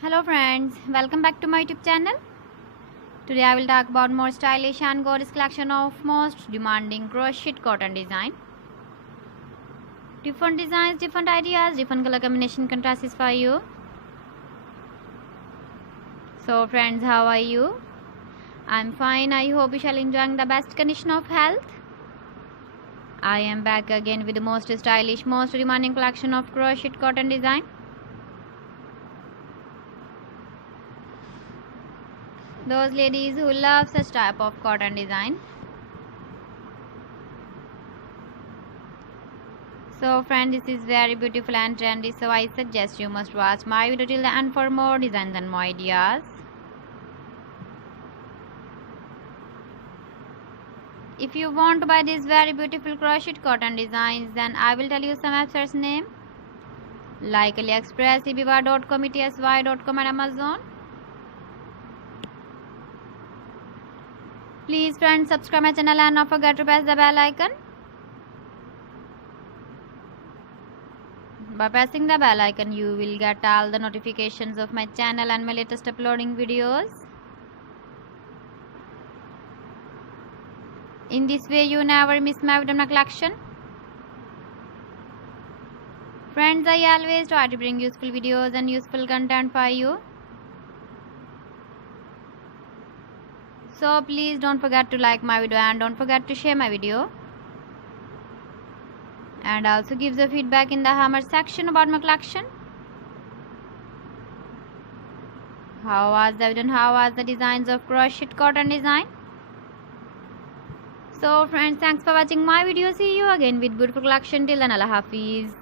Hello friends, welcome back to my YouTube channel. Today I will talk about more stylish and gorgeous collection of most demanding crochet cotton design. Different designs, different ideas, different color combination contrasts for you. So friends, how are you? I'm fine. I hope you shall enjoying the best condition of health. I am back again with the most stylish, most demanding collection of crochet cotton design. Those ladies who love such type of cotton design. So friends, this is very beautiful and trendy, so I suggest you must watch my video till the end for more designs and more ideas. If you want to buy these very beautiful crochet cotton designs, then I will tell you some websites name like AliExpress, eBay.com, ETSY.com and Amazon. Please friends, subscribe my channel and not forget to press the bell icon. By pressing the bell icon, you will get all the notifications of my channel and my latest uploading videos. In this way, you never miss my video collection. Friends, I always try to bring useful videos and useful content for you. So please don't forget to like my video and don't forget to share my video. And also give the feedback in the comment section about my collection. How was the video and how was the designs of crochet cotton design? So friends, thanks for watching my video. See you again with beautiful collection. Till then, Allah Hafiz.